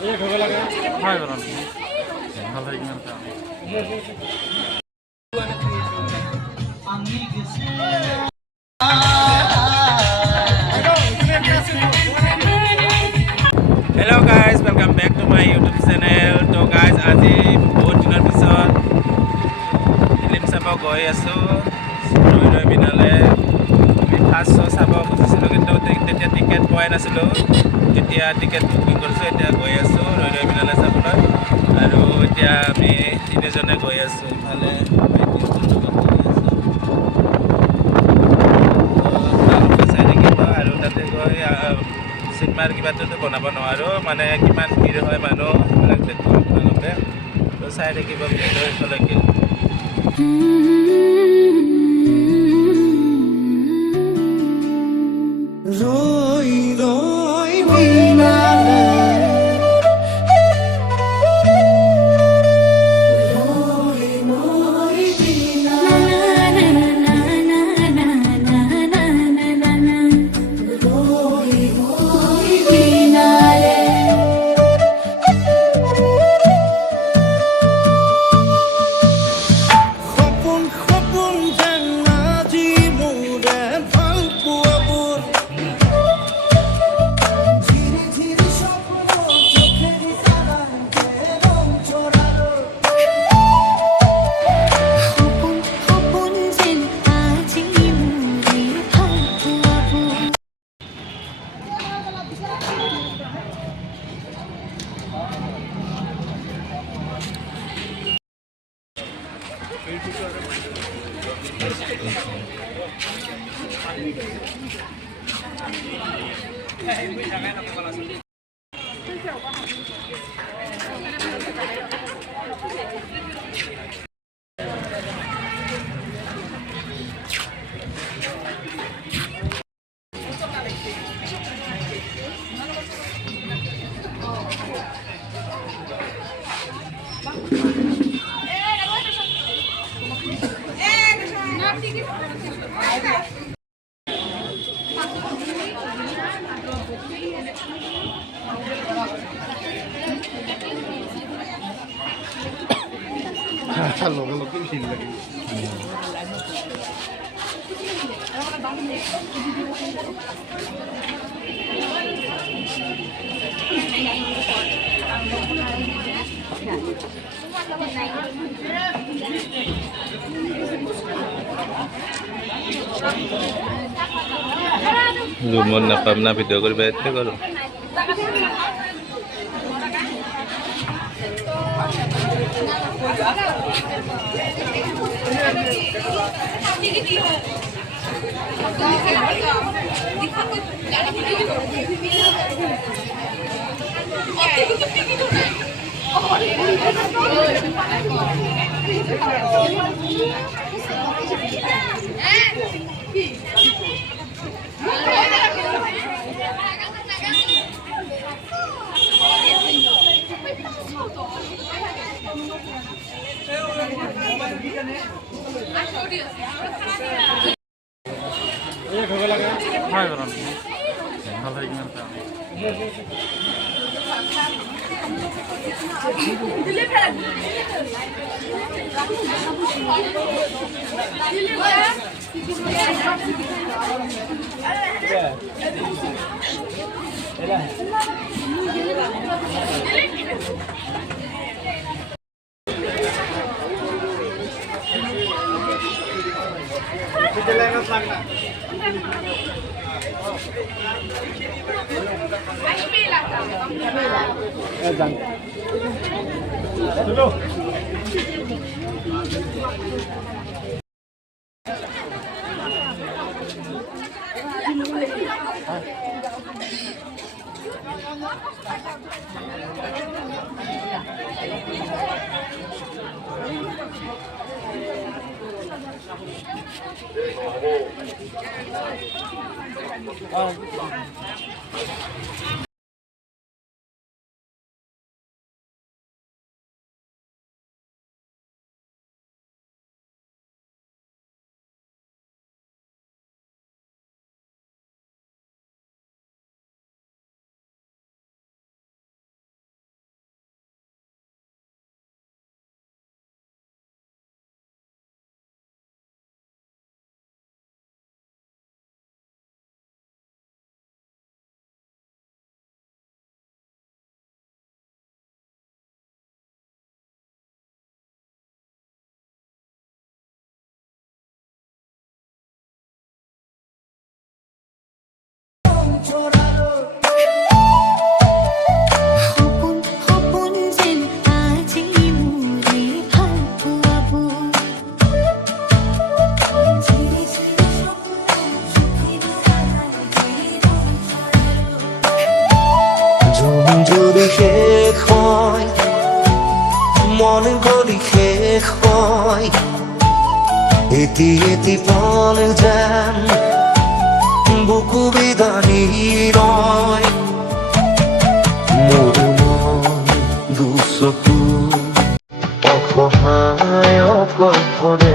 হয় বলুন ভালো হয় কিনা Hello guys, welcome back to my YouTube channel. So guys, আজি বহুত দিনৰ পিছত ফিল্ম চাব গৈ আছোঁ ৰৈ পিনালে। আমি ফাৰ্ষ্ট শ্ব' চাব খুজিছিলোঁ কিন্তু তেতিয়া টিকেট পোৱাই নাছিলোঁ। এতিয়া টিকেট বুকিং কৰিছোঁ, এতিয়া গৈ আছোঁ ৰৈ পিনালে চাবলৈ। আৰু এতিয়া আমি তিনিজনে গৈ আছোঁ ইফালে চাই থাকিব আৰু তাতে গৈ চিনেমাৰ কিবাটোতো বনাব নোৱাৰোঁ, মানে কিমান ভিৰ হয় মানুহ সেইবিলাক দেখুৱাম আপোনালোকে। তো চাই থাকিব ভিডিঅ'টো শেষলৈকে। রই রই বিনালে রই রই বিনালে রই রই বিনালে সপোন সপোন যেন আজি মোৰে ভাল পোৱাবোৰ ধীরে ধীরে স্বপ্ন চোখের তারাতে রং চড়ালো খোপন খোপন যেন আজি মোরে ভাগ্য লগে লগে ভিৰ লাগে ৰুমত নাপাম না ভিডিঅ' কৰিব ইয়াতে কৰোঁ। হয় বলুন ভালো হয় কিনা ছড়ালো হপন হপন যেন আজি মোরে ভাগ্য আবুল ঝিরি ঝিরি স্বপ্ন চোখের তারায় রং ছড়ালো জুড়ি শেষ হয় মনে গলি শেষ হয় এটি এটি পল যান বুকু বিদানি রয় মোর মন দুচকু অসহায় অকল্পনে